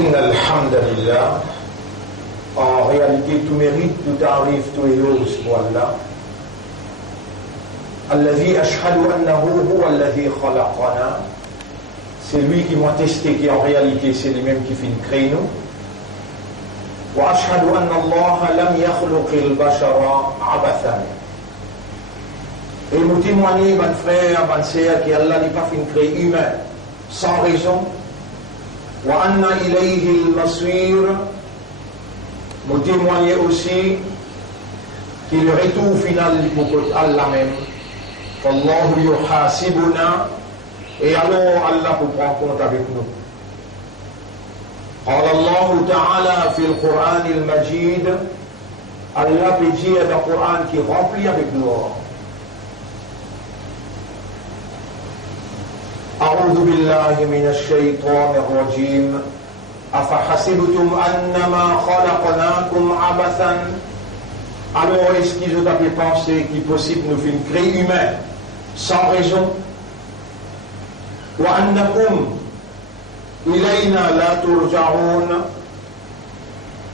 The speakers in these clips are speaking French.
إن الحمد لله. En réalité, tout mérite, tout arrive, tout éloge pour Allah. الذي أشهد أنه هو الذي خلقنا. C'est lui qui m'a testé, qui en réalité c'est lui-même qui fait créer nous. وأشهد أن الله لم يخلق البشر عبثا. Et nous témoignons, mes frères, mes sœurs, qu'Allah n'a pas fait créer humain sans raison. وأن إليه المصير. Nous témoignons aussi qu'il le retour final pour Allah même. فالله يحاسبنا. Et alors Allah peut prendre compte avec nous. قال الله تعالى في القرآن المجيد. Allah peut dire dans le Coran qui est rempli avec gloire. أعوذ بالله من الشيطان الرجيم. أفحسبتم أنما خلقناكم عبثا. Alors est-ce qu'ils ont pu penser qu'il est possible de nous faire créer humain sans raison? وأنكم إلينا لا ترجعون.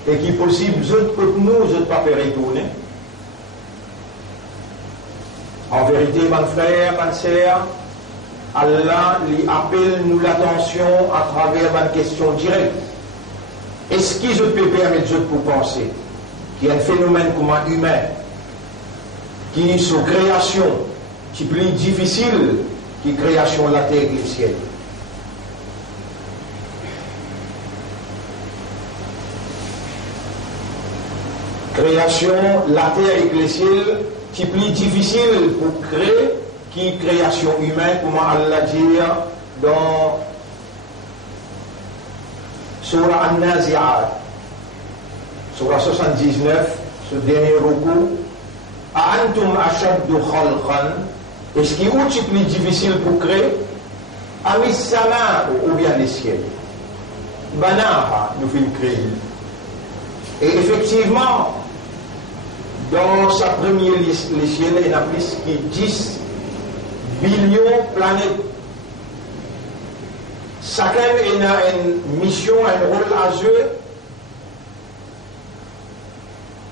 Et qu'il est possible que nous ne pas faire retourner. En vérité, mes frères, mes sœurs, Allah lui appelle nous l'attention à travers une question directe. Est-ce qu'il peut permettre de pour penser qu'il y a un phénomène comme un humain qui est sur création, qui est plus difficile que la création de la terre et du ciel? Création, la terre et le ciel, qui est plus difficile pour créer qui création humaine, comme Allah dit dans Surah An-Nazi'at, Surah 79, ce dernier recours. A'antum ashaddu khalqan. Est-ce qu'il est plus difficile pour créer? Amis sama ou bien les ciels. Banaha, nous faisons créer. Et effectivement, dans sa première liste, les ciels, il y a plus que 10 billions de planètes. Chacun a une mission, un rôle à jouer.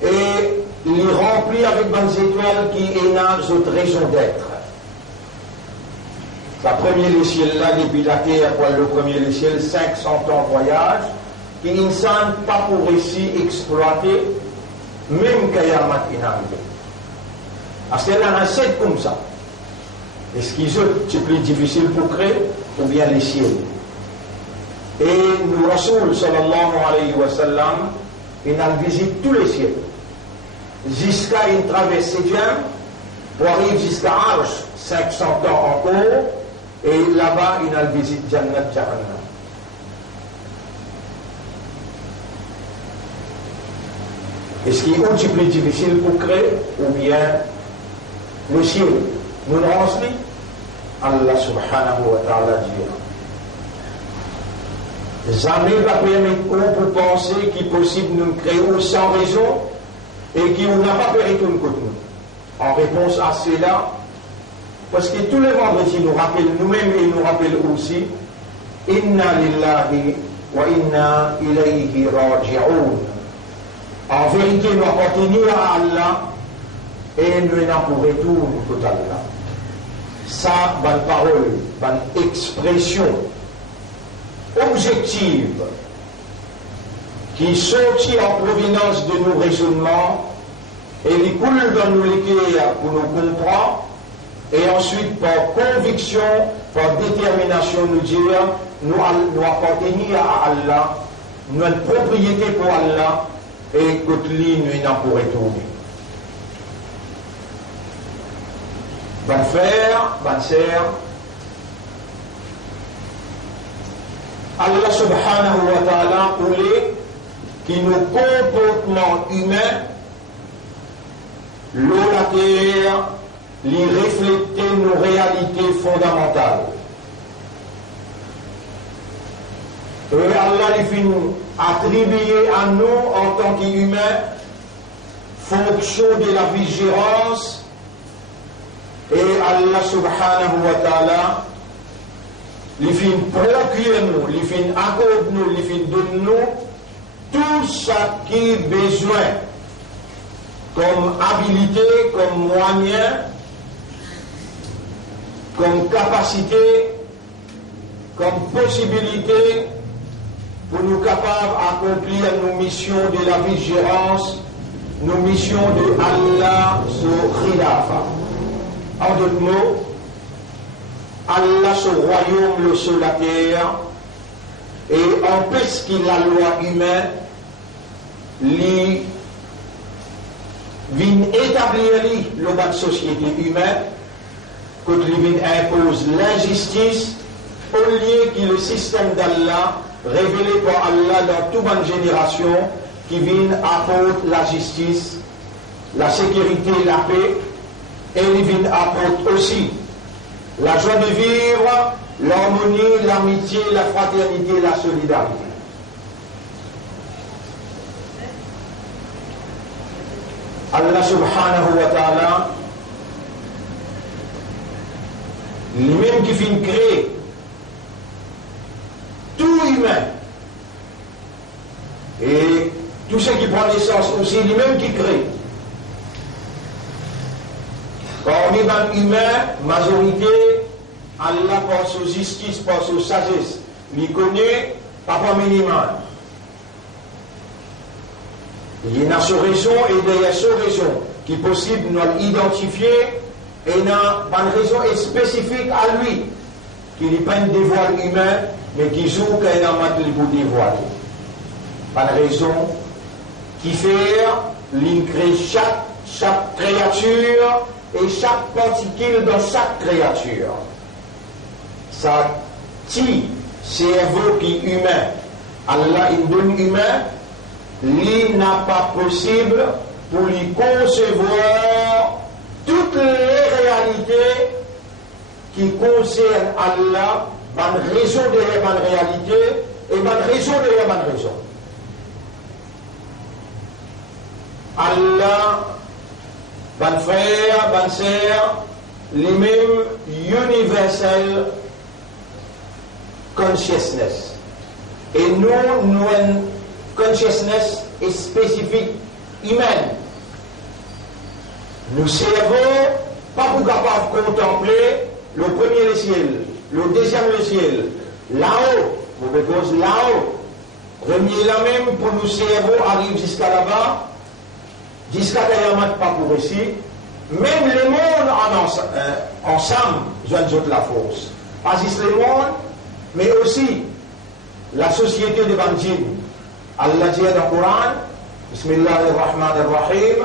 Et il est rempli avec des étoiles qui ont d'autres raisons d'être. La première le ciel là, depuis la Terre, le premier le ciel, 500 ans de voyage, qui ne sont pas pour ici exploiter, même Kayamat Inamde. Parce qu'il y a un set comme ça. Est-ce qu'ils c'est plus difficile pour créer ou bien les ciels? Et nous, Rasoul sallallahu alayhi wa sallam, il a visité tous les ciels. Jusqu'à une traversée pour arriver jusqu'à Arsh, 500 ans encore, et là-bas, il a visité Jannat Jahannam. Est-ce qu'il est plus difficile pour créer ou bien le ciel? Nous l'avons Allah subhanahu wa ta'ala dit. Jamais la première pour penser qu'il est possible de nous créer sans raison et qu'il n'a pas perdu une côté nous. En réponse à cela, parce que tous les vendredis nous rappellent nous-mêmes et nous rappellent aussi Inna lillahi wa inna ilayhi raji'un. En vérité, nous appartenons à Allah et nous n'en pour retour tout à Allah. Ça, bonne parole, bonne expression objective qui sortit en provenance de nos raisonnements et qui coule dans nos cœurs pour nous comprendre et ensuite par conviction, par détermination nous dire nous appartenons à Allah, nous avons une propriété pour Allah et que nous n'en pour retourner. Bonne frère, bonne sœur, Allah subhanahu wa ta'ala voulait que nos comportements humains, l'eau, la terre, les refléter nos réalités fondamentales. Et Allah les fait nous attribuer à nous en tant qu'humains fonction de la vigilance. Et Allah subhanahu wa ta'ala il fin procure nous, il fin accorde nous, il fin donne nous tout ce qui est besoin comme habilité, comme moyen, comme capacité, comme possibilité pour nous capables d'accomplir nos missions de la vigilance, nos missions de Allah sur Khilafa. En d'autres mots, Allah sur le royaume, le sur la terre, et empêche qu'il la loi humaine, lui vient établir la société humaine, que lui impose l'injustice, au lieu que le système d'Allah, révélé par Allah dans toute bonne génération, qui vient apporter la justice, la sécurité, la paix, et il vient apporter aussi la joie de vivre, l'harmonie, l'amitié, la fraternité, la solidarité. Allah subhanahu wa ta'ala, lui-même qui vient créer tout humain, et tout ce qui prend naissance aussi, lui-même qui crée. Parmi les humains, majorité, Allah par sa justice, par sa sagesse, lui connaît, papa minimal. Il y a une raison et derrière cette raison qui est possible de l'identifier et une raison spécifique à lui, qui n'est pas un dévoile humain, mais qui joue qu'il y a un pour dévoiler. Pas de raison qui fait l'incréer chaque créature et chaque particule dans chaque créature. Ça petit cerveau qui est humain, Allah il donne humain, lui n'a pas possible pour lui concevoir toutes les réalités qui concernent Allah, bonne raison de la bonne réalité et bonne raison de la bonne raison. Allah, bonne frère, bonne sœur, les mêmes universal consciousness. Et nous une consciousness est spécifique, humaine. Nous servons pas pour capable de contempler le premier le ciel, le deuxième le ciel, là-haut, parce que là-haut, premier là même pour nous cerveau arrive jusqu'à là-bas, jusqu'à d'ailleurs pas pour ici, même le monde ensemble, joignent la force. Pas juste le monde, mais aussi la société de Banjin. Allah dit dans le Coran, Bismillahirrahmanirrahim,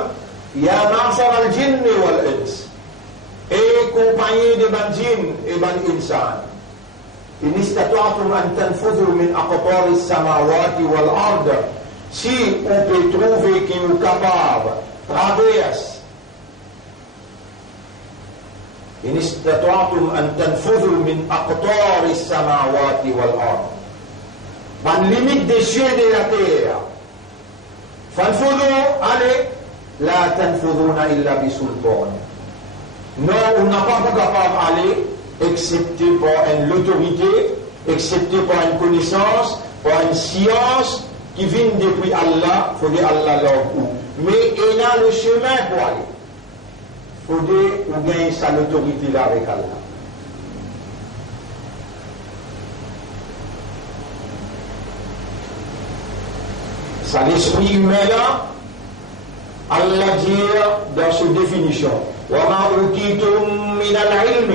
Ya ma'ashar al-jinn wal-ins, et compagnie de Banjin et Ban Insan, in istata'tum an tanfudhu min aqtar as-samawati wal-ard, si on peut trouver qu'il est capable traverse in istata'tum an tanfudhu min aqtar as-samawati wal-ard, ban limite des cieux et de la terre, fanfudhu, allez, la tanfudhuna illa bisultan. Non, on n'a pas capable d'aller excepté par une autorité, excepté par une connaissance, par une science qui vient depuis Allah, il faut dire Allah leur où. Mais il a le chemin pour aller. Il faut dire ou gagner sa autorité là avec Allah. Ça l'esprit humain là, Allah dit dans cette définition, وَمَا أُوتِيتُم مِّنَ الْعِلْمِ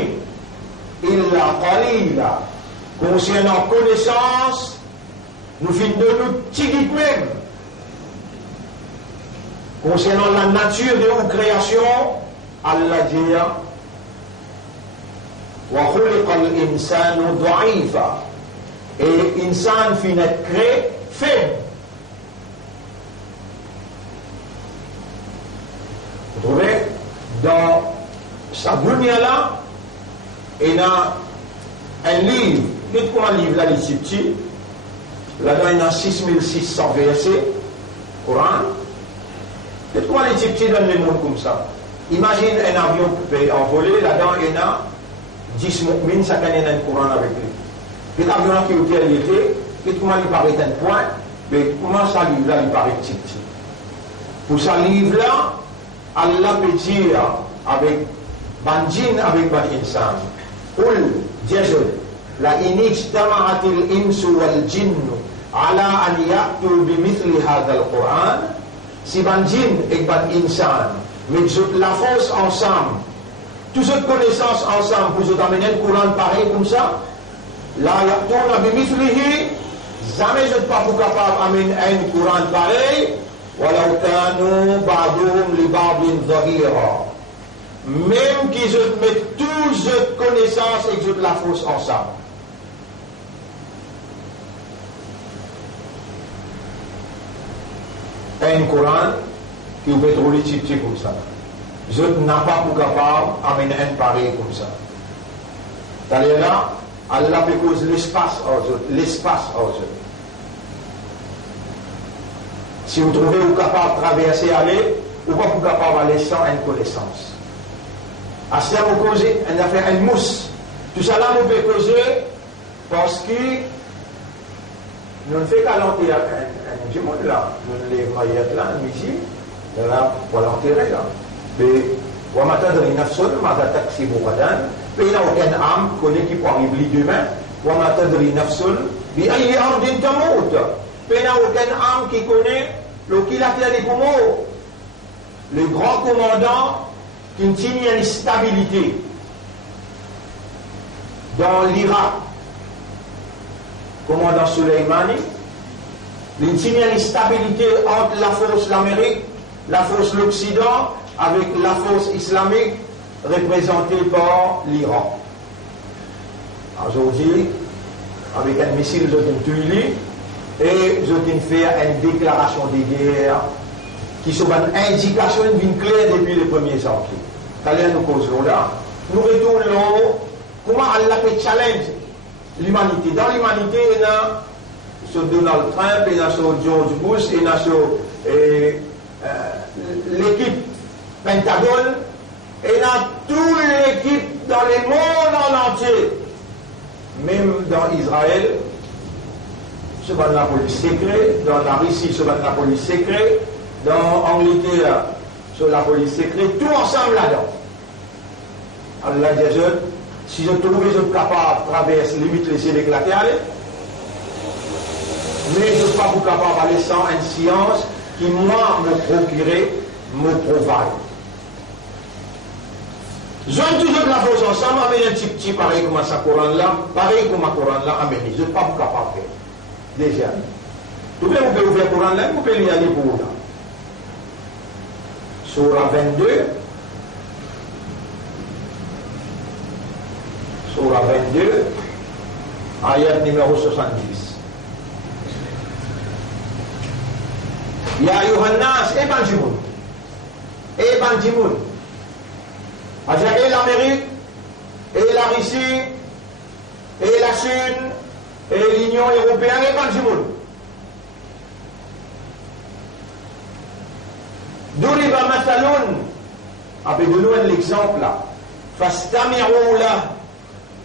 إِلَّا قَلِيلًا. Concernant connaissance, nous finissons de nous tirer même. Concernant la nature de la création, Allah dit وَخُلِقَ الْإِنسَانُ ضَعِيفًا. Et l'insan finit créé faible. Vous trouvez dans sa dunya-là, il y a un livre, dites-moi un livre là, il est petit, là-dedans il y a 6600 versets, Coran, dites-moi il est petit dans le monde comme ça. Imagine un avion qui peut envoler, là-dedans il y a 10 mu'mins, ça gagne un Coran avec lui. Et l'argent qui était, et comment il paraît un point, mais comment ça livre là, il paraît petit. Pour ça livre là, Allah peut dire avec Banjin, avec Ban Insan, Qul, Jazul, la inijtama'atil insu wal jinnu ala an ya'tu bimithli hadha al-Qur'an, si Banjin et Ban Insan mettent la force ensemble, toutes ces connaissances ensemble pour vous amener un Coran pareil comme ça, la ya'tuna bimithlihi, jamais je ne suis pas capable d'amener un Coran pareil, walau kanu ba'duhum li ba'din dhahira. Même qu'ils mettent toutes les connaissances et qu'ils la force ensemble. Un Coran qui peut être relatif comme ça. Je n'ai pas pour capable d'amener un pareil comme ça. C'est-à-dire là, Allah peut causer l'espace aux autres, l'espace aux autres. Si vous trouvez vous capable de traverser, aller, ou pas vous capable d'aller sans une connaissance. À ce moment où on a fait une mousse. Tout ça là, on peut causer parce que nous ne faisons qu'à l'enterrer un monde là. Nous les voyons là, ici, là, pour l'enterrer là. Mais, on m'a dit une nafson, m'a dit taxi bourradan, mais il n'y a aucune âme connaît qui peut arriver demain. On m'a dit une nafson, mais il y a un d'une tamout. Mais il n'y a aucune âme qui connaît le qu'il a fait les Comores. Le grand commandant qui tient une stabilité dans l'Irak, commandant Soleimani, il tient une stabilité entre la force l'Amérique, la force l'Occident, avec la force islamique représentée par l'Iran. Aujourd'hui, avec un missile de Tuili, et je viens faire une déclaration de guerre qui sont une indication bien claire depuis les premiers empires. D'ailleurs, nous causons là. Nous retournons comment Allah peut challenge l'humanité. Dans l'humanité, il y a sur Donald Trump, il y a sur George Bush, il y a sur l'équipe Pentagone, et il y a toute l'équipe dans le monde en entier. Même dans Israël, sur la police secrète, dans la Russie, sur la police secrète, dans l'Angleterre, sur la police secrète, tout ensemble là-dedans. Allah dit, si je trouve que je suis capable de traverser limite les ciels éclatés, allez. Mais je ne suis pas capable d'aller sans une science qui, moi, me procurait, me provide. Je vais toujours la force ensemble, amener un petit pareil comme ça, Coran là, pareil comme un Coran là, amener. Je ne suis pas capable de faire. Déjà. Vous pouvez ouvrir le Coran là, vous pouvez y aller pour là. Surah 22. Surah 22, ayat numéro 70. Ya ayuhan nas, Banjimoun. Banjimoun. Et l'Amérique, et la Russie, et la Chine, et l'Union européenne, Banjimoun. Duriba Mathalun. Avec de nous un exemple là. Fastami'u là.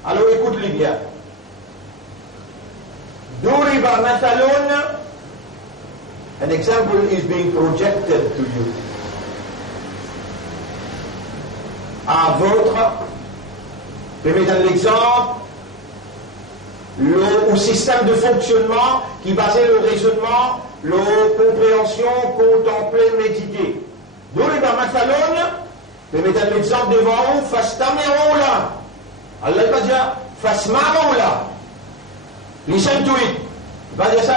Alors écoute-les bien. Duriba mathalun, an example is being projected to you. À votre, permettez un exemple, au système de fonctionnement qui basait le raisonnement, la compréhension, contempler, méditer. Duriba mathalun, permettez un exemple devant vous, fastami'u là. Allah va dire, fasma'u là. Listen to it. Il va dire ça,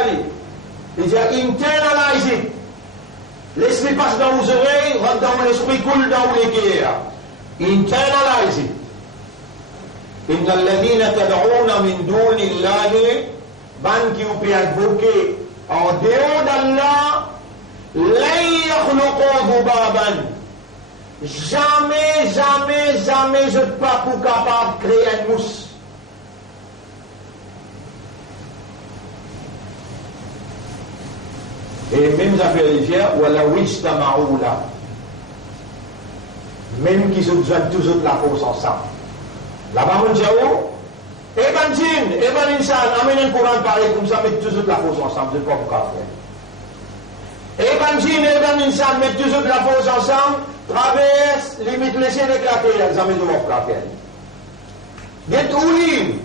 il dit, internalize it. Laisse-les passer dans vos oreilles, rentre dans l'esprit, coule dans les guerres. Internalize it. Inna alladhina tad'una min duni Allahi, ban qui vous peut invoquer en dehors d'Allah, lan yakhluqu dhubaban. Jamais, jamais, jamais je ne suis pas pour capable de créer une mousse. Et même affaires légères, ou la wijtama'u là. Même qu'ils ont besoin de tous autres la force ensemble. Là-bas, mon diao, Et ben djinn, et ben insan, amène un courant pareil comme ça, mettre tous la fausse ensemble, c'est pas pour faire. Et ben djinn, et ben insan, mettre tous la fausse ensemble, traverse, limite laisser l'éclater, les amis de mon frère. Get oulim.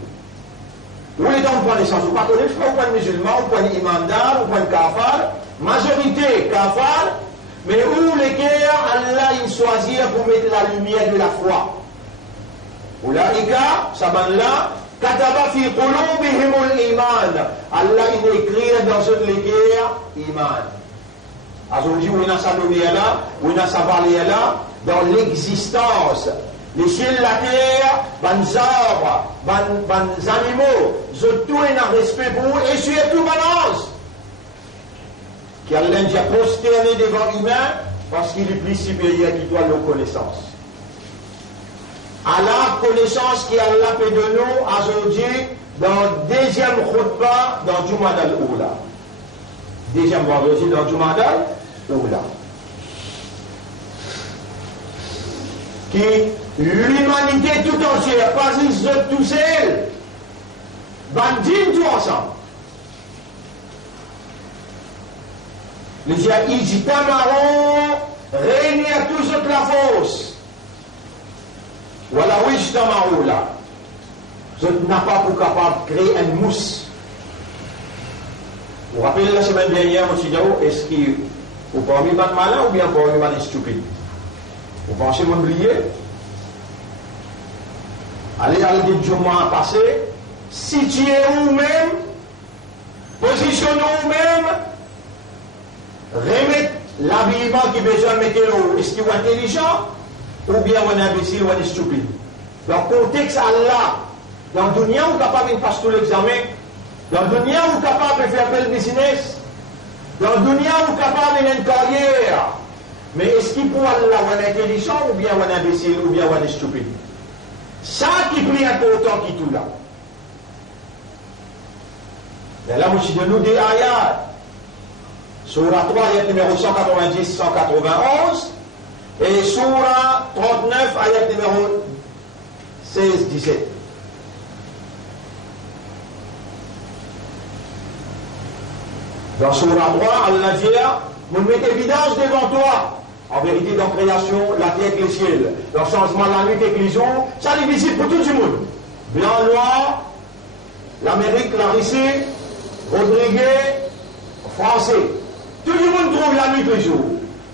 Où est donc point d'essence? Vous ne connaissez pas au point de musulman, au point d'imandar, au point de kafar, majorité kafar, mais où les guerres, Allah il choisit pour mettre la lumière de la foi. Oulaïka, saban-là, kataba fi qulubihimul iman. Allah il écrit dans cette guerre, iman. Aujourd'hui, où il y a sa lumière là, où il y a sa valeur là, dans l'existence. Les ciels, la terre, les arbres, les animaux, je tout un respect pour eux et surtout balance. Car l'un a prosterné devant l'humain parce qu'il est plus supérieur qu'il doit nos connaissances. À la connaissance qu'Allah peut de nous aujourd'hui dans le deuxième khutbah dans Jumad al-Oula. Deuxième vendredi dans Jumad al-Oula. Qui l'humanité tout entière, pas juste tout seul, bandine tout ensemble. Les gens ijtamaron, réunir tous autres la force. Voilà, oui, ijtamaron là. Je n'ai pas pour capable de créer une mousse. Vous vous rappelez la semaine dernière, M. Diao, est-ce qu'il faut pas mis mal malin ou bien pas mis mal stupide? Vous pensez m'oublier? Allez à l'idée du mois passé, situez vous-même, positionnez vous-même, remettez l'habillement qui besoin de mettre l'eau. Est-ce qu'il est intelligent ou bien on est imbécile ou on est stupide? Dans le contexte Allah, dans le dunya, vous êtes capable de passer tout l'examen. Dans le dunya, vous êtes capable de faire bel business. Dans le dunya, vous êtes capable de faire une carrière. Mais est-ce qu'il peut Allah ou un intelligent ou bien un imbécile ou bien un stupide? Ça qui est plus important qui tout là. Mais là, je de nous des ayats. Surah 3, ayat numéro 190-191. Et Surah 39, ayat numéro 16-17. Dans Surah 3, Allah dit, vous mettez évidence devant toi. En vérité, dans la création, la terre et le ciel, dans le changement de la nuit et les jours, ça est visible pour tout le monde. Blanc, noir, l'Amérique, la Russie, Rodriguez, Français. Tout le monde trouve la nuit et les jours.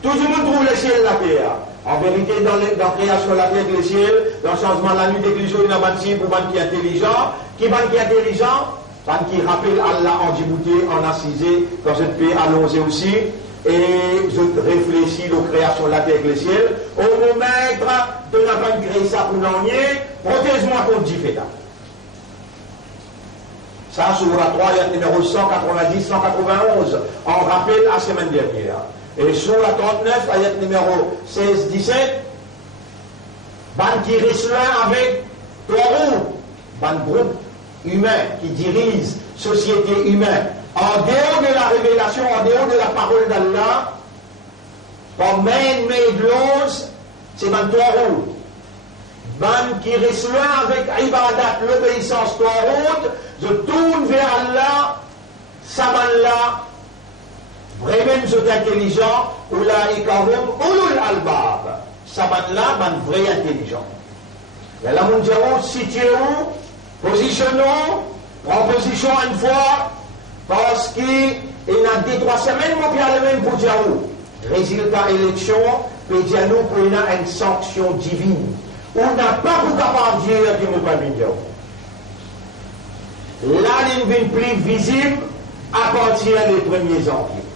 Tout le monde trouve le ciel et la terre. En vérité, dans la création de la terre et le ciel, dans le changement de la nuit et les jours, il y a un type ou un qui est intelligent. Qui est intelligent? Un qui rappelle Allah en Djibouti, en assisé, dans cette pays allongé aussi. Et je réfléchis aux créations de la terre et le ciel. Au mon maître, tu n'as pas créé ça pour n'ennuyer, protège-moi contre Djifeta. Ça, sur la 3, numéro 190-191, en rappel la semaine dernière. Et sur la 39, ayat numéro 16-17, ban qui reste là avec Torou, ban groupe humain qui dirige société humaine. En dehors de la révélation, en dehors de la parole d'Allah, par main de l'ose, c'est ban Torou. Ban qui reste là avec ibadat, l'obéissance Torou, je tourne vers Allah, ça là, vraiment je suis intelligent, ou là, ulul albab. Ça là, ban vrai intelligent. Et là, mon Dieu, situez-vous, positionnons, prends position une fois, parce qu'il y a 2-3 semaines, moi, puis le même pour Diaou. Résultat élection, puis Dianou, pour une sanction divine. On n'a pas pour capable de dire qu'il ne peut pas venir. Là, il devient plus visible à partir des premiers empires.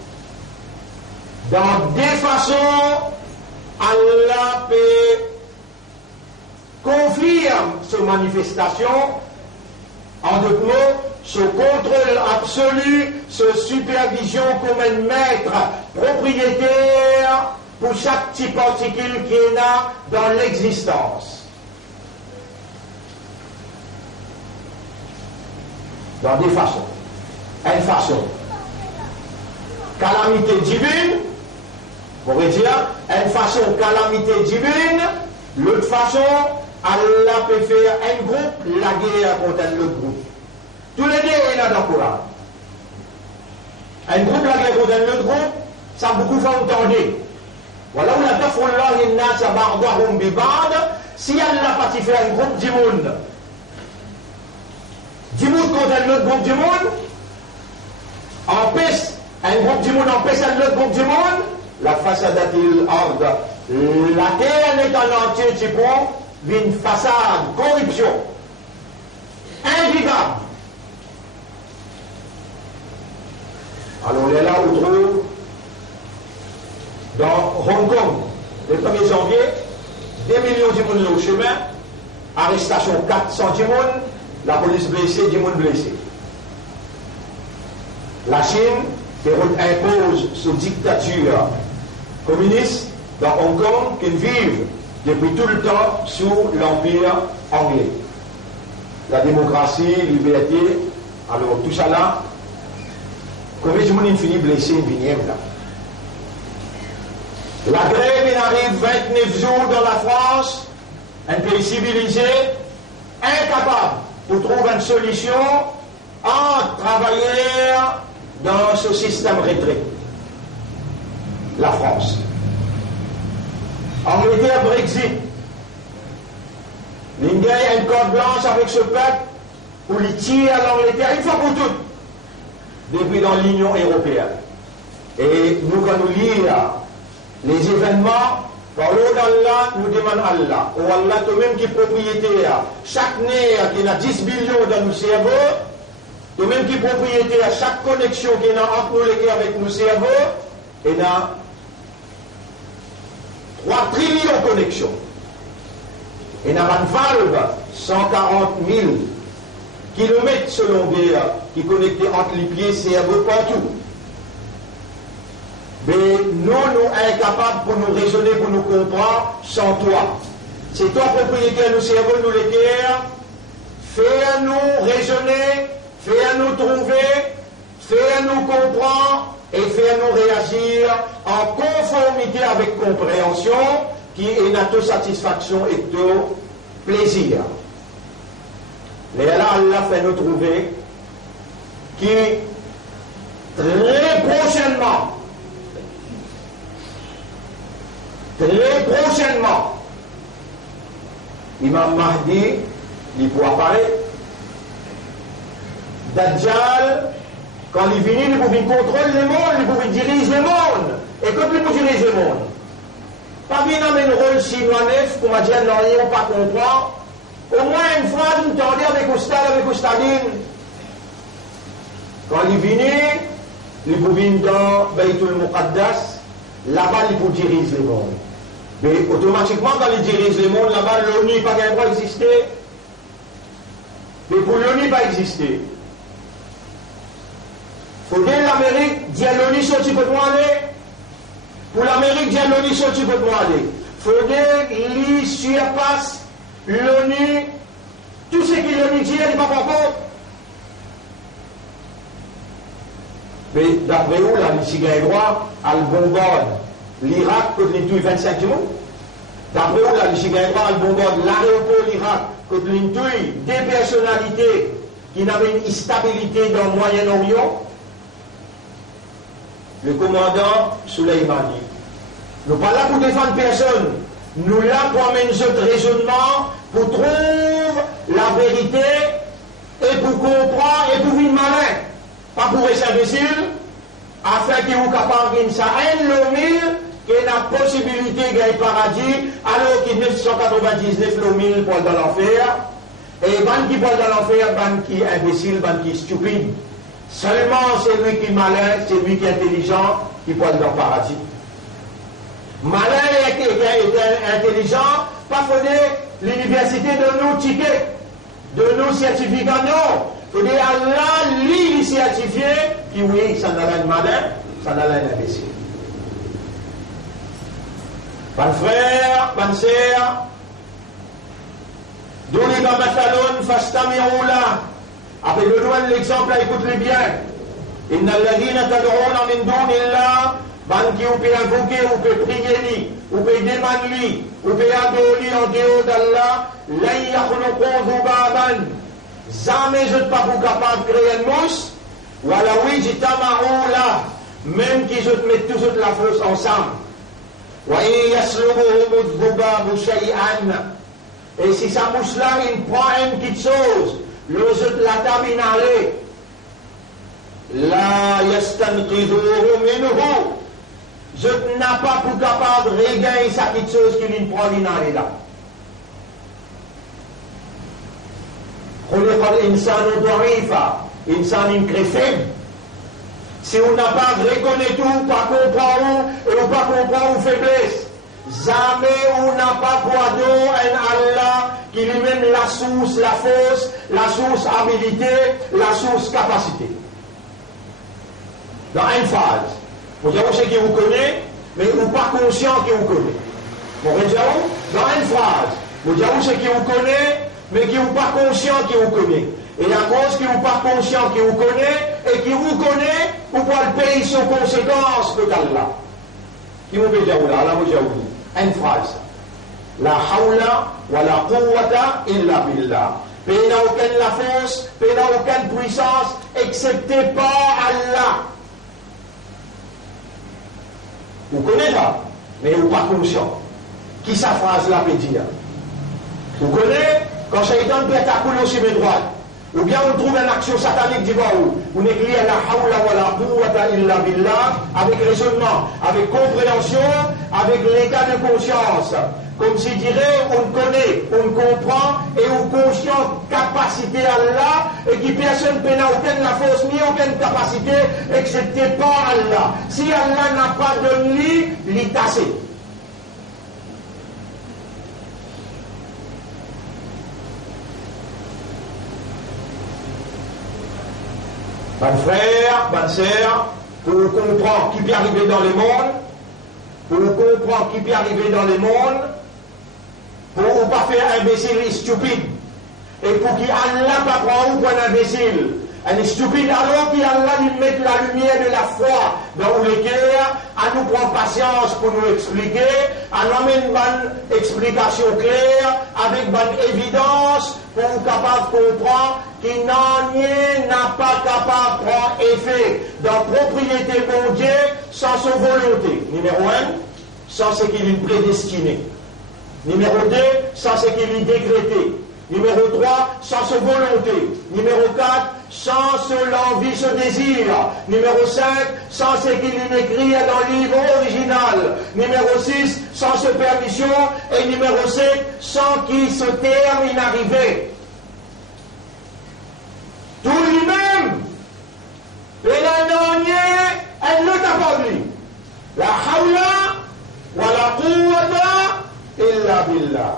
Dans des façons, Allah peut confirme cette manifestation, en d'autres mots, ce contrôle absolu, ce supervision comme un maître propriétaire pour chaque petite particule qui est là dans l'existence. Dans des façons. Une façon, calamité divine, on pourrait dire, une façon, calamité divine, l'autre façon, Allah peut faire un groupe, la guerre contre un autre groupe. Tous les deux, il y a dans le Coran. Un groupe, la guerre contre un autre groupe, ça beaucoup fait entendre. Voilà où la tafullah inna sa ba'dahum bi ba'd. Si Allah parti faire un groupe du monde contre un autre groupe du monde, empêche, un groupe du monde empêche un autre groupe du monde, la fasadatil ard, la terre est en entier, tu prends, d'une façade, corruption, invivable. Alors on est là où on trouve, dans Hong Kong, le 1er janvier, 2 millions de monde au chemin, arrestation 400 de monde, la police blessée, du monde blessé. La Chine, qui impose sous dictature communiste dans Hong Kong, qui vivent depuis tout le temps sous l'empire anglais. La démocratie, liberté, alors tout ça là, combien de monde finit blessé, une là? La grève, il arrive 29 jours dans la France, un pays civilisé, incapable pour trouver une solution en travaillant dans ce système rétrait. La France. Angleterre, Brexit. L'India a une corde blanche avec ce peuple pour lui tirer à l'Angleterre une fois pour toutes, depuis dans l'Union européenne. Et nous, quand nous lisons les événements, par d'Allah, nous demandons à Allah, ou Allah, toi-même qui est propriétaire, chaque nerf qui a 10 billions dans nos cerveaux, toi-même qui est propriétaire, chaque connexion qui est entre nous les avec nos cerveaux, et dans 3 trillions de connexions. Et dans une valve, 140 000 kilomètres selon Béa, qui connectent entre les pieds, cerveau, partout. Mais nous incapables pour nous raisonner, pour nous comprendre, sans toi. C'est toi propriétaire du cerveau, nous les guerres. Fais-nous raisonner, fais-nous trouver, fais-nous comprendre et fais-nous réagir en conformité avec compréhension qui est notre satisfaction et notre plaisir. Mais là, Allah fait nous trouver qui très prochainement, Imam Mahdi, il pourra apparaître. Dajjal, quand il vient, il pouvait contrôler le monde, il pouvait diriger le monde. Et quand il peut diriger le monde, pas bien dans un rôle chinois neuf, pour m'a dit, non, ils n'ont pas comprendre. Au moins une phrase, vous entendez avec Oustad, avec Oustadine. Quand il vient, il pouvait dans Baytul Muqaddas, là-bas, il peut diriger le monde. Mais automatiquement, quand il dirige le monde, là-bas, l'ONU n'a pas le droit d'exister. Mais pour l'ONU, pas exister. Il faut dire l'Amérique, dire l'ONU, sorti peut aller. Pour l'Amérique, dire l'ONU, sorti peut aller. Il faut dire qu'il surpasse l'ONU. Tout ce que l'ONU dit, il n'est pas encore. Mais d'après où, la Michigan droit, elle bombarde l'Irak contre les touilles 25 du monde. D'après où, la Michigan droit, elle bombarde l'aéroport l'Irak contre les touilles des personnalités qui n'avaient une stabilité dans le Moyen-Orient. Le commandant Soleimani. Nous ne sommes pas là pour défendre personne. Nous là pour amener notre raisonnement, pour trouver la vérité et pour comprendre et pour vivre malin. Pas pour être imbécile, afin que vous capable de ça l'omil, qui a la possibilité de gagner paradis, alors qu'il 999 l'omil pour dans l'enfer. Et ban qui pour dans l'enfer, ban qui est imbécile, ban qui est stupide. Seulement celui qui est malin, celui qui est intelligent, qui peut aller dans le paradis. Malin et intelligent, pas faudrait l'université de nos tickets, de nos certificats, non. Il faut dire Allah, lui, il s'est certifié, puis oui, ça n'a pas de malin, ça n'a pas d'imbécile. Ban frère, ban sœur, d'où les bamathalon, fastamiroula. Après le loin de l'exemple, écoutez bien. Inna alladhina tad'una min dunillah ban qui ou peut invoquer, ou peut prier li, ou peut demander li, ou peut adorer en dehors d'Allah, la yakhluqu dhubaban. Jamais je ne suis pas capable de créer une mousse, ou alors oui, j'ai tamarou là, même qui je te mets toujours la fausse ensemble. Et si sa mouche là, il prend une petite chose, l'autre la terminale, la yastanqidhuhu minhu, je n'ai pas pour capable de regagner sa petite chose qui lui prend l'inale là. خلق الإنسان ضعيفا إنسان faible. Si on n'a pas reconnu tout, pas comprendre ou pas comprendre faiblesse, jamais on n'a pas pour un Allah qui lui mène la source, la force, la source habilité, la source capacité. Dans une phase, vous savez ce qui vous connaît, mais vous pas conscient qui vous connaît. Vous voyez, dans une phrase, vous savez ce qui vous connaît, mais qui n'est pas conscient qui vous connaît. Et à cause qui n'est pas conscient qui vous connaît, et qui vous connaît, vous pouvez le payer sans conséquence de Allah. Qui vous fait dire là, là, vous avez une phrase. La hawla wa la quwwata illa billah. Pays n'a aucune la force, pays n'a aucune puissance, excepté par Allah. Vous connaissez ça, mais vous n'êtes pas conscient. Qui sa phrase là peut dire? Vous connaissez? Quand Shaitan peut être accoulé aussi mes droits, ou bien on trouve une action satanique du bas où on écrit la hawla wa la quwwata illa billah avec raisonnement, avec compréhension, avec l'état de conscience. Comme s'il dirait, on connaît, on comprend et on conscient capacité Allah et qui personne n'a aucune la force ni aucune capacité excepté par Allah. Si Allah n'a pas donné, il est tassé. Mon frère, ma sœur, pour vous comprendre qui peut arriver dans le monde, pour vous comprendre qui peut arriver dans le monde, pour ne pas faire imbécile et stupide, et pour qu'Allah ne prenne vous pour un imbécile, un stupide, alors qu'Allah lui mette la lumière de la foi dans le cœur, à nous prendre patience pour nous expliquer, à nous amener une explication claire, avec une évidence, pour nous capable de comprendre qu'il n'a pas capable de prendre effet dans la propriété de Dieu sans son volonté. Numéro 1, sans ce qu'il est prédestiné. Numéro 2, sans ce qu'il est décrété. Numéro 3, sans sa volonté. Numéro 4, sans l'envie, ce désir. Numéro 5, sans ce qu'il est écrit dans le livre original. Numéro 6, sans sa permission. Et numéro 7, sans qu'il se termine arrivé. Tout lui-même, et la dernière, elle ne t'a pas dit. La hawla wa la quwwata illa billah.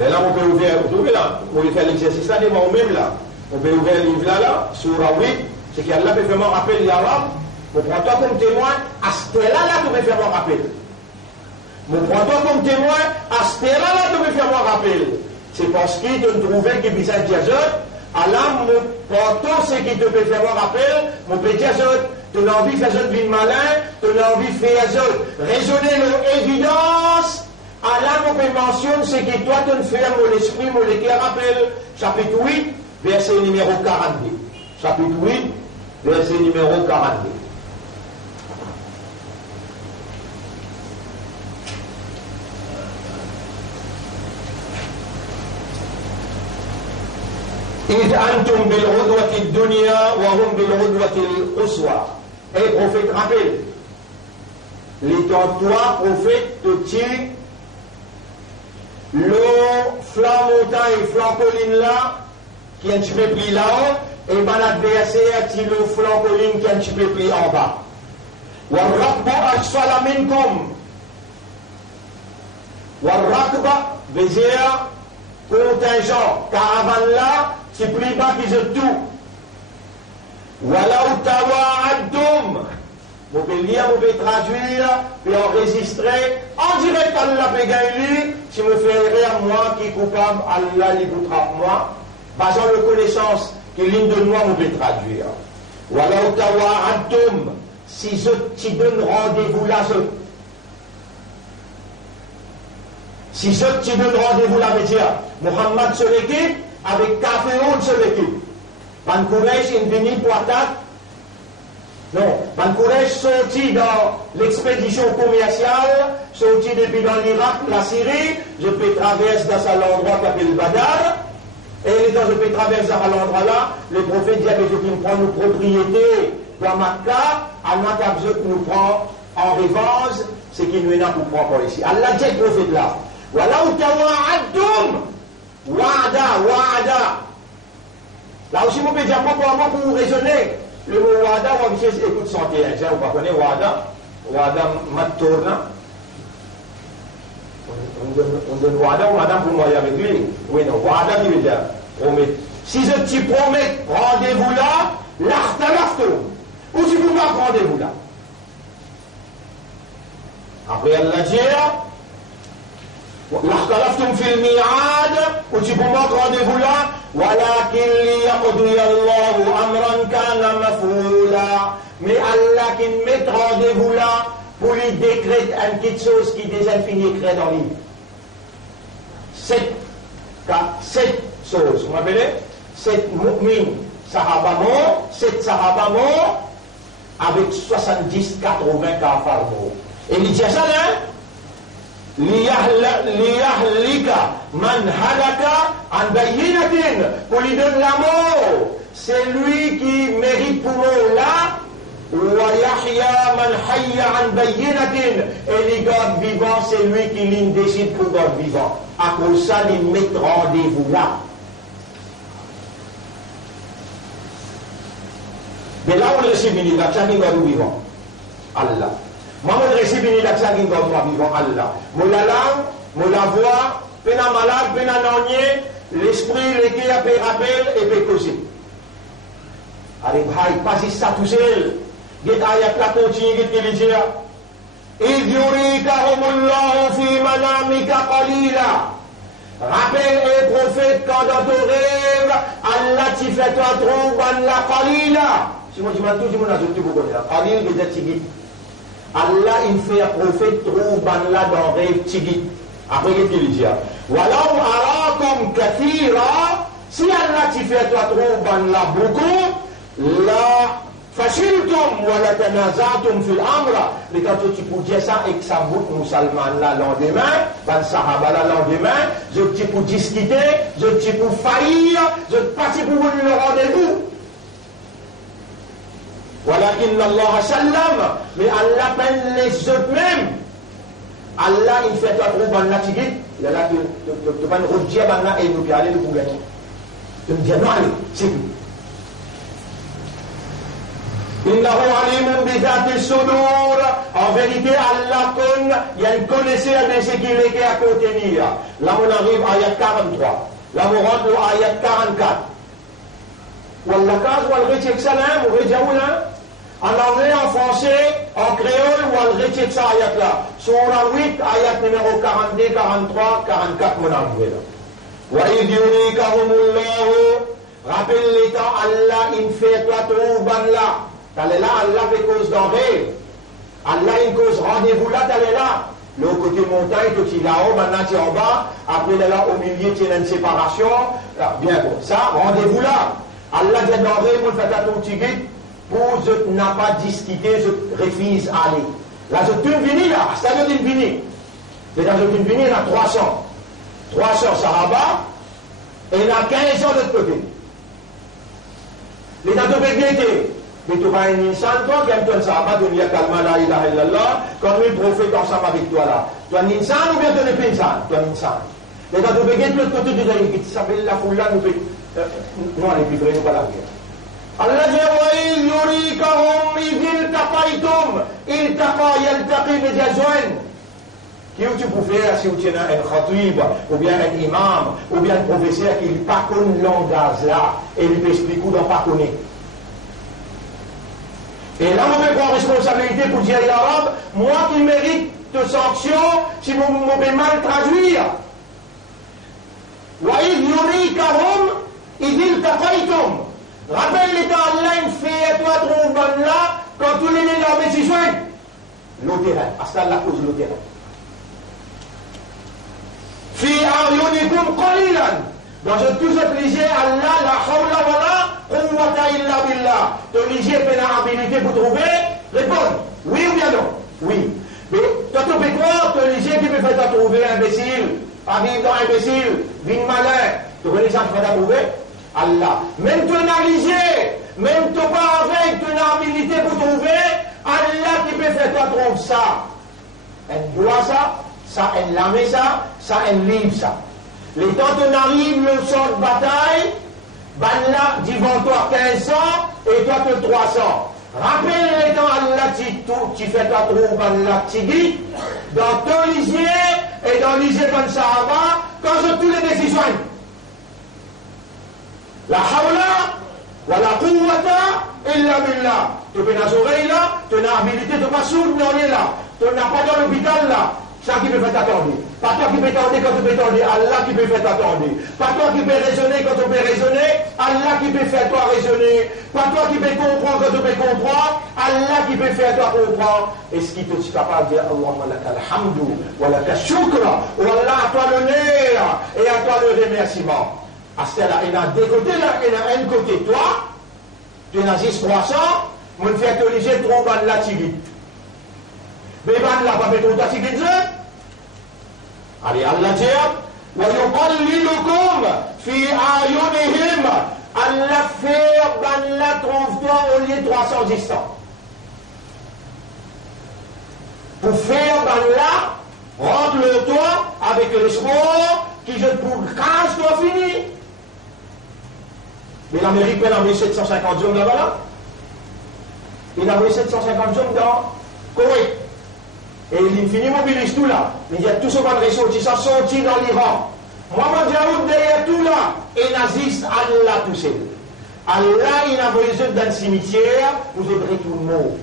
Et là, on peut ouvrir, vous trouvez là, on peut faire l'exercice là, même là. On peut ouvrir le livre là, sur la 8, c'est qu'Allah peut faire mon rappel l'arabe. On prend toi comme témoin, à ce là, tu peux faire mon rappel. On prend toi comme témoin, à ce là, tu peux faire mon rappel. C'est parce qu'il te trouvait qu'il puisse dire Allah, pour ce qui te peut faire mon rappel, mon peut dire tu as envie de faire une vie malin, tu as envie de faire raisonner l'évidence. Allah nous mentionne ce que toi tu fais mon esprit, mon cœur rappel. Chapitre 8, verset numéro 42. Chapitre 8, verset numéro 42. إذ أنتم بالعدوة الدنيا وهم بالعدوة القصوى. Et prophète rappelle, les toi prophète te tient le flanc montagne, flanc colline là, qui est un petit peu plus là-haut, et mon adversaire tient le flanc colline qui est un petit peu plus en bas. والركب أسفل منكم. والركب veut dire contingent, caravane là, c'est plus bas qu'ils tout. Voilà où tawaadum. Vous pouvez lire, vous pouvez traduire, puis enregistrer. En direct, Allah peut gagner. Si vous faites rire, moi qui est coupable, Allah l'écoutera moi. Basant la connaissance qui est ligne de moi, vous pouvez traduire. Walau tawa'adtum, si je t'y donne rendez-vous là, si je t'y donne rendez-vous là, veut dire, Muhammad se l'équipe, avec Kafirun se l'équipe. Ban Quraysh, une vini pour attaque. Non, Ban Quraysh sorti dans l'expédition commerciale, sorti depuis dans l'Irak, la Syrie, je peux traverser dans cet endroit qui s'appelle Badar, et quand je peux traverser dans l'endroit là, le prophète dit que je prends nos propriétés dans Makkah, Allah a besoin que nous prend en revanche, ce qui nous est là pour prendre ici. Allah dit le prophète là, voilà où tawa'adtum, wa'ada. Là aussi, vous pouvez dire pour vous raisonner. Le mot wa'ada, on va écoute 101. Vous ne connaissez wa'ada? Wa'ada mattourna. On donne wa'ada ou madame pour moi avec lui. Oui, non, wa'ada qui veut dire promet. Si je t'y promets rendez-vous là, l'achtalaftum. Ou si vous m'avez rendez-vous là. Après, Allah dit, l'achtalaftum fil mi'ad, ou si vous m'avez rendez-vous là, ولكن ليقضي الله أمرا كان مفعولا. Mais Allah qui met rendez-vous là pour lui décréter une petite chose qui déjà fini écrit dans le livre. 7 choses. Vous m'appelez 7 mu'min sahaba morts, 7 sahaba morts avec 70-80 kafar morts. Et il dit ça là, liyahlika man halaka an bayyinatin, pour lui donner la mort, c'est lui qui mérite pour nous là, wa yahya man hayya an bayyinatin, et les gars vivants, c'est lui qui l'in décide pour God vivant. À cause ça, il met rendez-vous là. Mais là, on le sait, il y a chacun God vivant. Allah. Moi, je récite une élection qui est vivant Allah. Moi, la langue, moi, la voix, pena malade, pena nonnier, l'esprit, le qui a fait rappel et fait causer. Allez, pas si ça tout seul. Get ayat la continue, get qui dit إذ يريكهم الله في منامك قليلا. Rappelle et prophète quand dans ton rêve, Allah t'y fait toi trouver la qalila. Si moi, je m'en touche, je m'en ajoute pour connaître. Qalil, je dis, Allah, il fait un prophète trouve là dans rêve tigit. Après, qu'est-ce qu'il dit? Walau arakum kathira, si Allah t'y fait toi trouve là beaucoup, la fashiltum wa la tanazatum fil amra. Mais quand tu peux dire ça et que ça bout musulman là lendemain, dans sahaba là lendemain, je peux discuter, je peux faillir, je peux pour le rendez-vous. ولكن الله سلم, mais Allah peine les autres même. Allah il fait un groupe en natigit, il a là tu vas nous redire maintenant et nous aller nous gagner. Tu me dis non allez, c'est tout. إنه عليم بذات الصدور. En vérité Allah connaît, il y a une connaissance de ce qu'il est à contenir. Là on arrive à ayat 43. Là on rentre à ayat 44. Wallah case ou al recheck salam ou rejaoula en anglais, en français, en créole ou al recheck ça ayat là. Surah 8 ayat numéro 42, 43, 44 mon anglais là. Wa idh yurikahumullahu, rappelle les temps Allah il fait toi trouban là. T'allais là Allah fait cause d'en rêve. Allah il cause rendez-vous là t'allais là. Le côté montagne, tout est là-haut, maintenant tu es en bas, après là au milieu tu as une séparation. Là, bien bon, ça, rendez-vous là. Allah dit dans le pour faire ton petit guide, pour je n'ai pas discuté, je refuse à aller. Là, je suis venu là, c'est-à-dire que je suis venu. C'est-à-dire que je suis venu, il y a 300. 300 Sahaba, et il y a 15 ans de l'autre côté. Les gens de pété. Mais tu vas un insan, toi qui aimes ton Sahaba, tu dis calma la ilaha illallah, comme le prophète ensemble avec toi là. Tu es un insan ou bien tu n'es pas insan? Tu es un insan. Les gens de pété de l'autre côté, tu dis, tu s'appelle la foule là, nous fait. Non, les plus vrais, nous pas la guerre. Allah dit وَإِذْ يُرِيكَهُمْ إِذِ الْتَقَيْتُمْ الْتَقَى يَلْتَقِي بِجَزْوَيْنِ. Qui tu peux faire si tu es un khatib, ou bien un imam, ou bien un professeur qui ne pas connaît le langage là, et il peut expliquer ou ne pas connaître. Et là, on me prend responsabilité pour dire à l'arabe, moi qui mérite de sanctions si vous m'avez mal traduire. وَإِذْ يُرِيكَهُمْ إِذِ الْتَقَيْتُمْ. Rappelle les temps, Allah, une fille, toi, trouve bonne là, quand tous les gens mettent s'y joignent. L'eau terrain, parce qu'Allah cause l'eau terrain. Fi aryunikum qalilan. Dans tous obligés, Allah, la hawla wala quwwata illa billah. T'obligé pénalité pour trouver, répondre. Oui ou bien non? Oui. Mais, toi, tu fais quoi? T'obligé qui peut faire trouver imbécile, pas vivre imbécile, vivre malin. Tu connais ça, tu vas trouver? Allah. Même ton analyser, même ton pas avec ton habilité pour trouver, Allah qui peut faire toi trouver ça. Elle doit ça elle lame ça elle livre ça. Les temps on arrive, le sort de bataille, ben là, devant toi 1500 et toi tu 300. Rappelle les temps Allah tu fais toi trouver ben là tu dis, dans ton lisier et dans lisier ben Sahaba, quand je tous les décisions. La hawla wa la quwwata illa billah. Tu peux dans les oreilles là, tu as l'habilité de pas sourd dans les là. Tu n'as pas dans l'hôpital là. Ça qui peut faire t'attendre. Pas toi qui peut t'attendre quand tu peux t'attendre. Allah qui peut faire t'attendre. Pas toi qui peut raisonner quand tu peux raisonner. Allah qui peut faire toi raisonner. Pas toi qui peut comprendre quand tu peux comprendre. Allah qui peut faire toi comprendre. Et ce qui te dit capable de dire Allahumma laka alhamdu wa laka shukra. Ou Allah à toi l'honneur et à toi le remerciement. À ce là, il y a deux côtés là, il y a un côté toi, tu as 10 300, mon fait te léger trop ban la tigui. Mais ban la pas fait trop ta tigui. Allez, Allah dit, wa yuqallilukum fi ayunihim. Allah fait ban la trouve-toi au lieu de 310 ans. Pour faire ban la, rentre-le-toi avec l'espoir qui je pour 15 toi fini. Mais l'Amérique a envoyé 750 hommes là-bas là. Il a envoyé 750 hommes dans Koweït. Et il finit mobilise tout là. Il y a tout ce qu'on ressorti, ça sorti dans l'Iran. Mohamed Yaoud derrière tout là. Et nazis, Allah tout seul. Allah, il a envoyé eux dans le cimetière, vous aiderez tout le monde.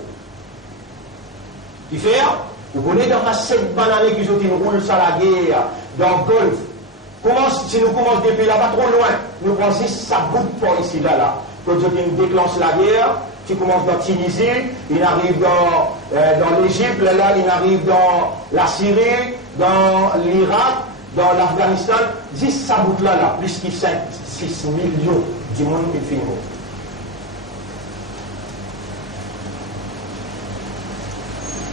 Tu fais, vous connaissez dans la 7 bananes qui ont une roule sur la guerre, dans le Golfe. Si nous commençons depuis là-bas trop loin, nous pensons que ça bouge pas ici, là. Quand tu déclenches la guerre, tu commences dans Tunisie, il arrive dans l'Égypte, là, il arrive dans la Syrie, dans l'Irak, dans l'Afghanistan. 10 ça bouge là, plus que 6 millions du monde qui finit.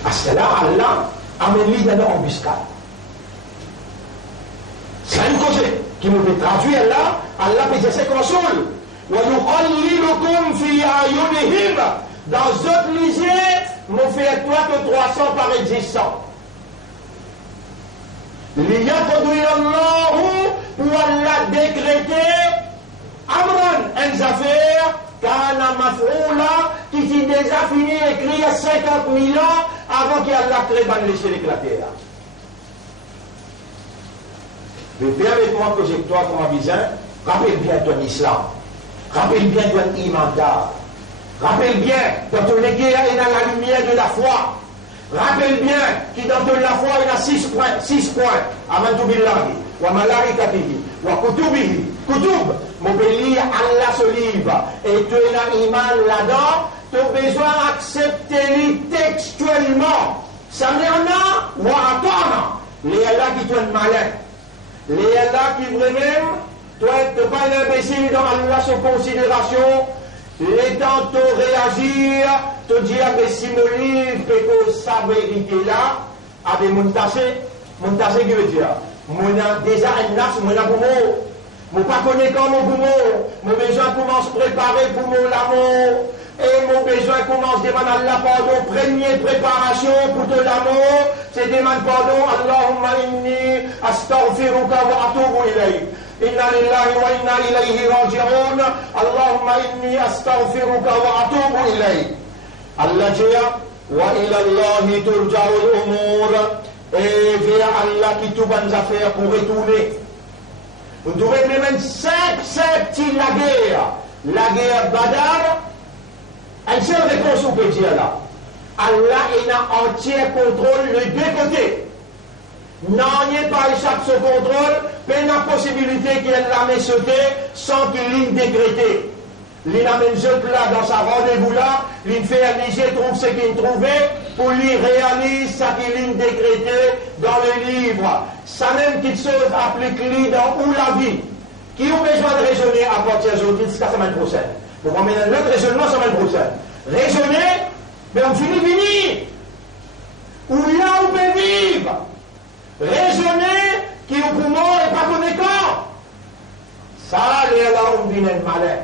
À ce là, Allah amène-lui dans l'embuscade. C'est une cause qui nous fait traduire là, Allah peut dire c'est qu'on soule. وَيُقَلِّلُكُمْ فِي أَعْيُنِهِمْ. Dans d'autres lisiers, nous fait toi que 300 par existant. لِيَقْضِيَ اللَّهُ pour Allah décréter Amran, une affaire, Kana Maf'oula, qui s'est déjà fini écrit il y a 50 000 ans avant qu'Allah crée ban les cieux et la terre. Mais permets-moi que j'ai toi comme avisin, rappelle bien ton islam, rappelle bien ton iman d'art, rappelle bien dans ton éguerre et dans la lumière de la foi, rappelle bien que dans ton la foi il y a 6 points, amantu billahi, wa malaikatihi, wa kutubihi, kutub, m'obéir Allah ce livre, et tu as iman là-dedans, tu as besoin d'accepter textuellement, ça n'est pas, wa attendre, les Allah qui sont malins. Les Allah qui vraiment, toi, tu n'es pas un imbécile dans Allah sous considération, les temps de réagir, te dire que si mon livre, que sa vérité là, avec mon tassé qui veut dire, mon a déjà un nas, mon a boumou, mon pas connaît quand mon boumou, mon besoin commence à préparer pour mon l'amour, et mon besoin commence à demander Allah pardon, première préparation pour ton amour, c'est demander pardon, Allahumma inni astaghfiruka wa atubu ilayk. Inna lillahi wa inna ilayhi raji'un. Allahumma inni astaghfiruka wa atubu ilayk. Allah dit, wa ila Allahi turja'ul umur. Et vers Allah qui tout bonnes affaires pour retourner. Vous trouvez même 5 petits la guerre Badar. Un seul réponse on peut dire là. Allah il a entier contrôle les deux côtés. Non, il n'est pas échappé ce contrôle, mais il y a la possibilité qu'il l'a sauté sans qu'il l'ait décrété. il amène ce là dans sa rendez-vous là, il fait un léger, trouve ce qu'il trouvait, pour lui réalise ça qu'il a décrété dans le livre. Ça même petite chose applique-lui dans où la vie. Qui ont besoin de raisonner à partir d'aujourd'hui jusqu'à la semaine prochaine. Pour amener un autre raisonnement la semaine prochaine. Raisonner, mais on finit venir. Où là on peut vivre. Raisonner, qui au poumon et pas connéquant. Ça, les là on vient être malin.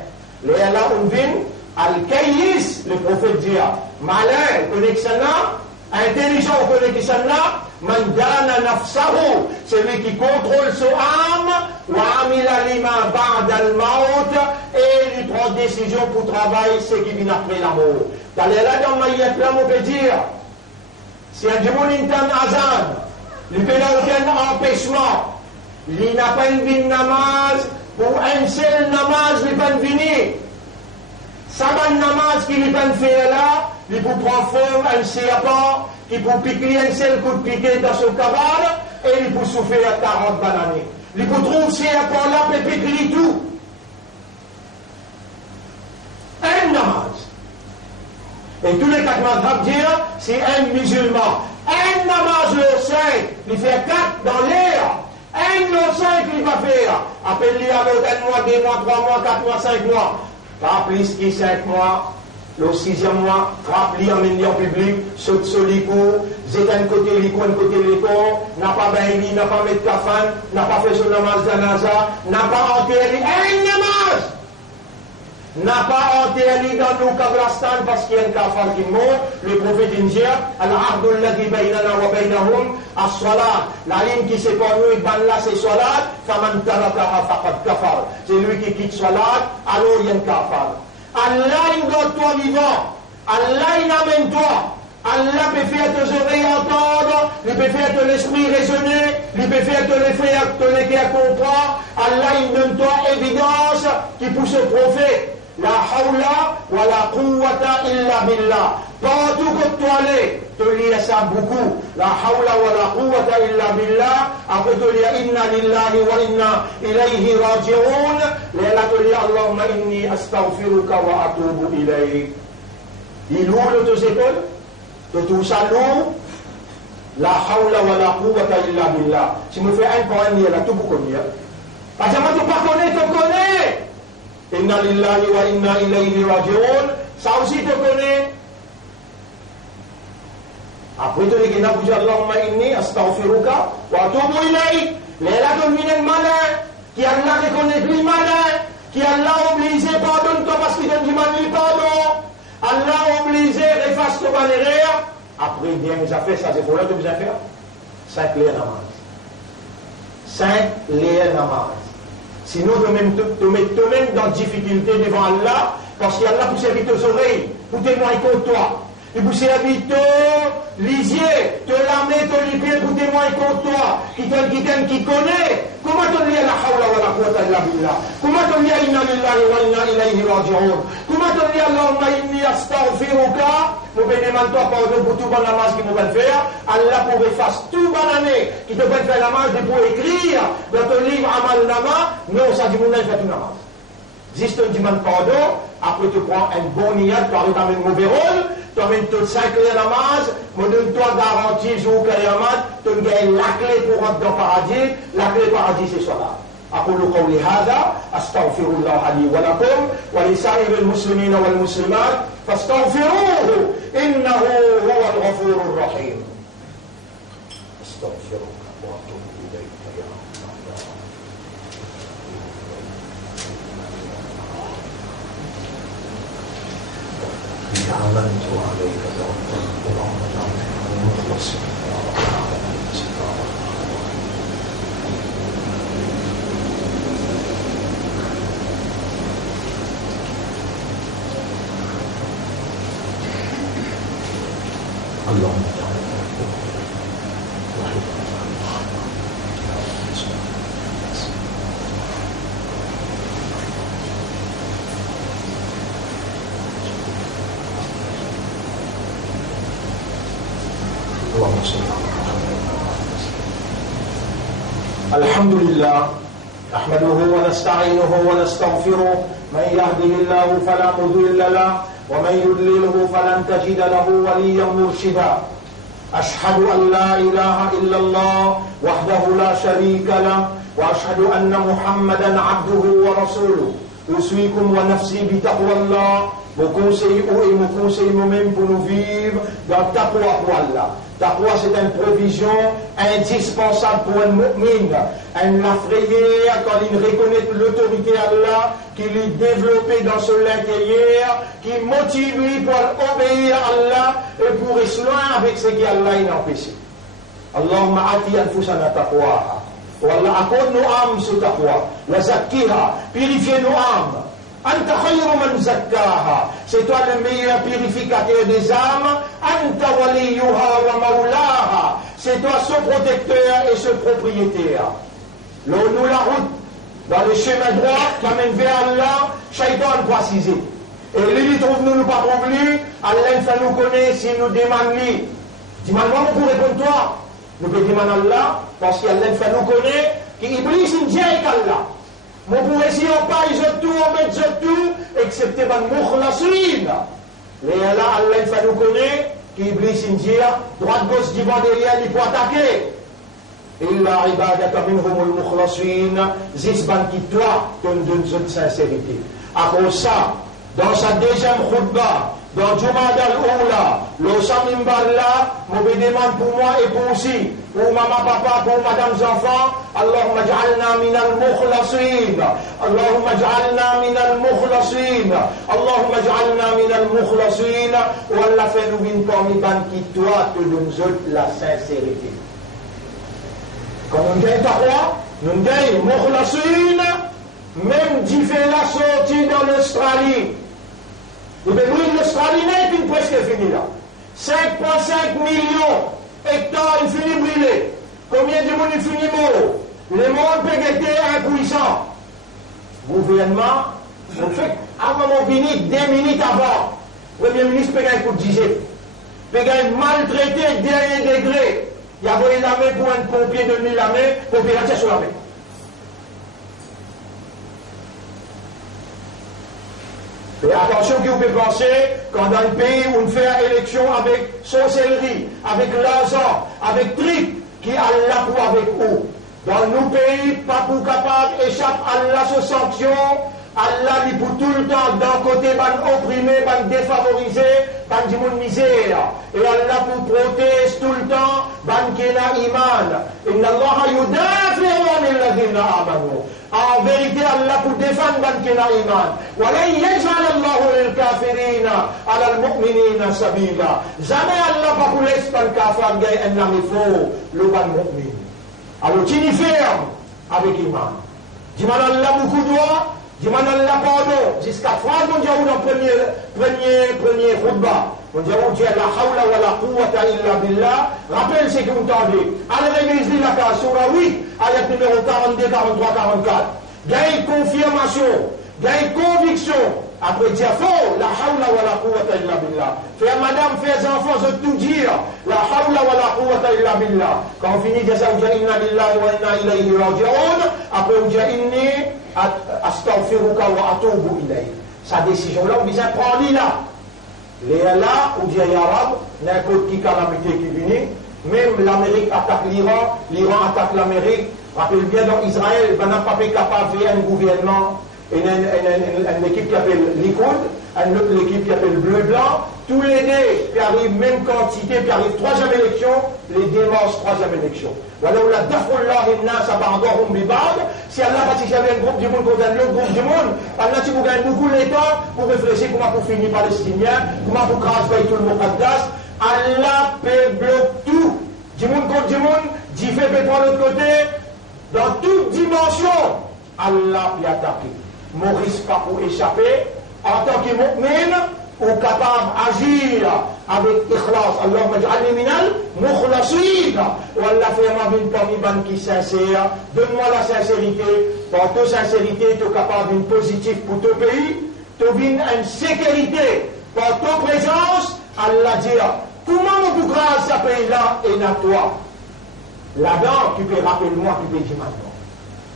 Les là on vient, al-Kayis, le prophète dit, malin, connexion là, intelligent au connexion là, man dana nafsahu, celui qui contrôle son âme, wa amila lima ba'da al-maut, et il prend décision pour travailler ce qui vient après la mort. Dans les là dans Maïet là, on peut dire, si un démon est en azan, il peut aucun empêchement, il n'a pas une vie de namaz, pour un seul namaz, il peut venir. Saban namaz qu'il peut faire là, il peut prendre forme un serpent, il peut piquer un seul coup de piquet dans son cavale, et il peut souffler à 40 bananes. Il peut trouver ce serpent là, et piquer tout. Un namaz. Et tous les 4 madhab disent, c'est un musulman. Un namaz le 5, il fait 4 dans l'air. Un le 5, il va faire. Appelle-lui avec 1 mois, 2 mois, 3 mois, 4 mois, 5 mois. Pas plus que 5 mois. Le 6e mois, rappelé en milieu public, saute sur l'écho, j'ai un côté l'écho, un côté l'écho, n'a pas bailli, n'a pas mis de kafan, n'a pas fait son namaz d'anaza, n'a pas enterré un namaz. N'a pas enterré dans nos kabrastan parce qu'il y a un kafar qui mort. Le prophète dit, al-ardul ladhi baynana wa baynahum as-salat. La ligne qui sépare nous et ban là c'est salat. Faman tarakaha faqad kafar. C'est lui qui quitte salat, alors il y a un kafar. Allah il donne toi vivant. Allah il amène toi. Allah peut faire tes oreilles entendre, il peut faire ton esprit raisonner, il peut faire ton cœur comprendre. Allah il donne toi évidence qui pousse au prophète. La hawla wa la quwwata illa billah. Partout que tu allais, tu lis ça beaucoup. La hawla wa la quwwata illa billah. Après tu lis inna lillahi wa inna ilayhi raji'un. Là tu lis Allahumma inni astaghfiruka wa atubu ilayk. Il ouvre tes épaules, tu touches à l'eau. La hawla wa la quwwata illa billah. Si je fais un Coran, il y a tout pour connaître. Parce que tu ne connais pas, tu connais. Inna lillahi wa inna ilayhi raji'un. Ça aussi tu connais. Après tu dis Allahumma inni astaghfiruka wa atubu ilayk. Mais là tu es malin, qui Allah reconnaît plus malin, qui Allah obligé pardonne-toi parce qu'il te demande pardon. Allah obligé efface ton malheur. Après bien nous a fait ça, c'est pour là que vous avez fait 5 les namaz. 5 les namaz. Sinon, tu mets toi-même dans difficulté devant Allah, parce qu'Allah pour servir tes oreilles, pour témoigner contre toi. Et pour servir tes lisiers, te lamer, te lipier pour témoigner contre toi. Qui connaît. Comment tu lis la hawla wa la quwwata illa billah? Comment tu lis inna lillahi wa inna ilayhi raji'un? Comment tu lis Allahumma inni astaghfiruka? Vous demandez-toi pardon pour tout bon namaz qui vous va faire. Allah pour effacer tout bon année qui te fait faire la namaz pour écrire dans ton livre Amal Nama. Non, ça dit mon âge fait tout namaz. Juste un demande pardon, après tu prends un bon niat, tu arrives à un mauvais rôle, tu amènes toutes 5 clés namaz, me donne-toi garantie, jour Kayamat, tu gagnes la clé pour rentrer dans le paradis, la clé paradis c'est cela. أقول قولي هذا أستغفر الله لي ولكم ولسائر المسلمين والمسلمات فاستغفروه إنه هو الغفور الرحيم. أستغفرك وأتوب إليك يا الله. آمنت عليك توكلت وأنا مخلص. اللهم الحمد لله نحمده ونستعينه ونستغفره من يهده الله فلا مضل له ومن يضلله فلن تجد له وليا مرشدا أشهد أن لا إله إلا الله وحده لا شريك له وأشهد أن محمدا عبده ورسوله أوصيكم ونفسي بتقوى الله me conseille moi-même pour nous vivre dans taqwa pour Allah. Taqwa, c'est une provision indispensable pour un mu'min. Un affrayé quand il reconnaît l'autorité d'Allah, qu'il est développé dans son intérieur, qui motive lui pour obéir à Allah et pour être loin avec ce qu'Allah a empêché. Allahumma ati anfusana taqwaha. Wallah, accorde nos âmes sous taqwa. La zakkiha, purifiez nos âmes. Anta khayru man zakkaha. C'est toi le meilleur purificateur des âmes. Anta waliyuha wa maulaha. C'est toi son protecteur et son propriétaire. Nous la route dans le chemin droit qui amène vers Allah, Shaitan précisé. Et lui trouve nous pas oublier, Allah fait nous connaître si nous demandons lui. Demande-moi pour répondre toi. Nous pouvons demander à Allah parce qu'Allah fait nous connaître qu'Iblis est Dieu qu'Allah. Mon pour essayer en paille, je tout, on met tout, excepté ban mukhlasin. Mais là, Allah fait nous connaître qu'Iblis est Dieu, droite gauche devant derrière, il faut attaquer. Illa ibadaka minhumul mukhlasin, zisban qui toi, donne de sincérité. Après ça, dans sa deuxième khutbah, dans Jumad al-Oula, le Samimbar là, me demande pour moi et pour aussi, pour maman, papa, pour madame, enfants, Allahumma ja'alna minal mukhlasin, Allahumma ja'alna minal mukhlasin, Allahumma ja'alna minal mukhlasin, ou Allah fait nous une parmi ban qui toi, te donne la sincérité. Quand on gagne taqwa, nous gagne mukhlasin, même d'y faire la sortie dans l'Australie. Vous devez l'Australie n'est presque fini là. 5,5 millions d'hectares, il finit brûlé. Combien de monde il finit mort? Le monde peut être impuissant. Gouvernement, vous faites, avant mon fini, 2 minutes avant, le Premier ministre peut gagner pour 10 ans. Peut gagner maltraité, dernier degré. Il y a volé la main pour un pompier de nuit la main, pour payer la sur la main. Et attention que vous pouvez penser, quand dans un pays où on fait élection avec sorcellerie, avec l'argent, avec truc, qui Allah pour avec vous. Dans nos pays, pas pour capable échappe Allah aux sanctions, Allah dit pour tout le temps, d'un côté, ban opprimé, ban défavorisé, ban du monde misère. Et Allah pour protéger tout le temps, ban kena iman. Inna Allah yudafi'u anil ladhina amanu. En vérité, Allah pour défendre ban kena iman. Wala yaj'al Allahu lil kafirina ala al mu'minina sabila. Jamais Allah pas pour laisser ban kafir gay un ami faux, le ban mu'min. Alors, tu y ferme avec iman. Dis-moi Allah beaucoup droit. Dis-moi Allah pardon, jusqu'à phrase, on dit dans premier khutbah. On dit la hawla wa la quwwata illa billah. Rappelle ce que vous entendez. À l'église de la Surah 8, ayat numéro 42, 43, 44. Gagne confirmation, gagne conviction. Après dire faux, la hawla wa la quwwata illa billah. Faire madame, faire enfants, je tout dire. La hawla wa la quwwata illa billah. Quand on finit de ça, on dit inna lillahi wa inna ilayhi raji'un. Après on dit inni astaghfiruka wa atubu ilayk. Sa décision là, on dit prends-le là. Les là, on dit ya Rab, n'importe qui calamité qui vient. Même l'Amérique attaque l'Iran, l'Iran attaque l'Amérique. Rappelez bien dans Israël, on n'a pas fait capable de faire un gouvernement. Une équipe qui appelle Likoud, une autre équipe qui appelle Bleu-Blanc, tous les deux qui arrivent même quantité, qui arrivent troisième élection, les démences troisième élection. Voilà où la dafullah inna sabardahum bibad, si Allah va s'il y avait un groupe du monde contre un autre groupe du monde, Allah si vous gagnez beaucoup de temps pour réfléchir comment pour finir palestinien, comment pour craser tout le Muqaddas, Allah peut bloquer tout, du monde contre du monde, d'y fait pétrole de l'autre côté, dans toute dimension, Allah peut attaquer. Maurice pas pour échapper en tant que mu'min ou capable d'agir avec ikhlas. Allahumma ja'alni minal mukhlasin. Ou Allah fait ma vie parmi ban qui sincère. Donne-moi la sincérité. Par ta sincérité, tu es capable d'une positive pour ton pays. Tu as une sécurité. Par ta présence, Allah dit comment on peut grâce à ce pays-là et à toi. Là-dedans, tu peux rappeler moi, tu peux dire maintenant.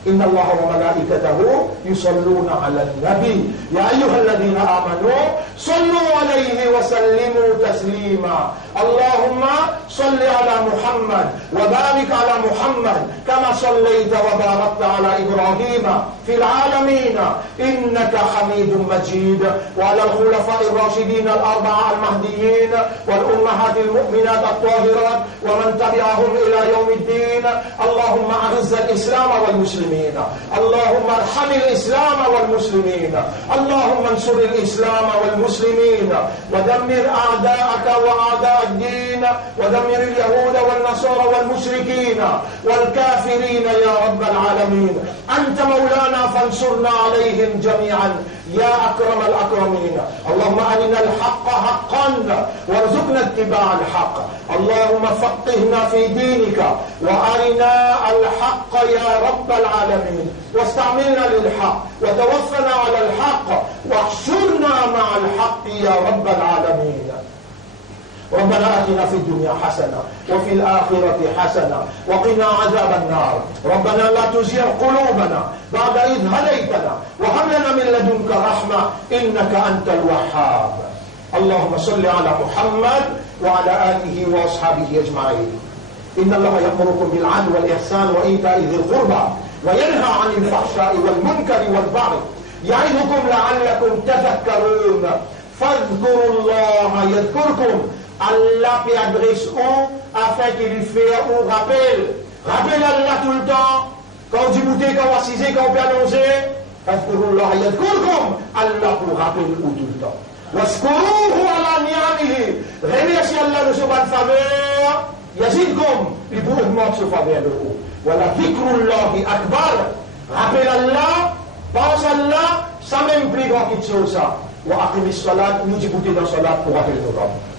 إن الله وملائكته يصلون على النبي يا أيها الذين آمنوا صلوا عليه وسلموا تسليما اللهم صل على محمد وبارك على محمد كما صليت وباركت على إبراهيم في العالمين إنك حميد مجيد وعلى الخلفاء الراشدين الأربعة المهديين والأمهات المؤمنات الطاهرات ومن تبعهم إلى يوم الدين اللهم أعز الإسلام والمسلمين اللهم ارحم الإسلام والمسلمين اللهم انصر الإسلام والمسلمين ودمر أعداءك وأعداء الدين ودمر اليهود والنصارى والمشركين والكافرين يا رب العالمين أنت مولانا فانصرنا عليهم جميعا يا أكرم الأكرمين اللهم أرنا الحق حقا وارزقنا اتباع الحق اللهم فقهنا في دينك وأرنا الحق يا رب العالمين واستعملنا للحق وتوفنا على الحق واحشرنا مع الحق يا رب العالمين ربنا آتنا في الدنيا حسنة وفي الآخرة حسنة وقنا عذاب النار ربنا لا تزغ قلوبنا بعد إذ هديتنا وهب لنا من لدنك رحمة إنك أنت الوهاب اللهم صل على محمد وعلى آله وأصحابه أجمعين إن الله يأمركم بالعدل والإحسان وإيتاء ذي القربى وينهى عن الفحشاء والمنكر والبغي يعظكم لعلكم تذكرون فاذكروا الله يذكركم Allah peut adresser afin qu'il lui fait un rappel. Rappelle Allah tout le temps. Quand on dit bouter, quand on assise, quand on peut annoncer. Fadhkurullah yadhkurkum. Allah pour rappeler tout le temps. Waskuruhu ala ni'amihi. Remerciez Allah de ce bonne faveur. Yazidkum. Il vous augmente ce faveur de vous. Voilà dhikrullahi akbar. Rappelle Allah. Pense Allah. Ça même plus grand qu'il soit ça. Wa aqimis salat. Nous dit bouter dans salat pour rappeler nos rabbes.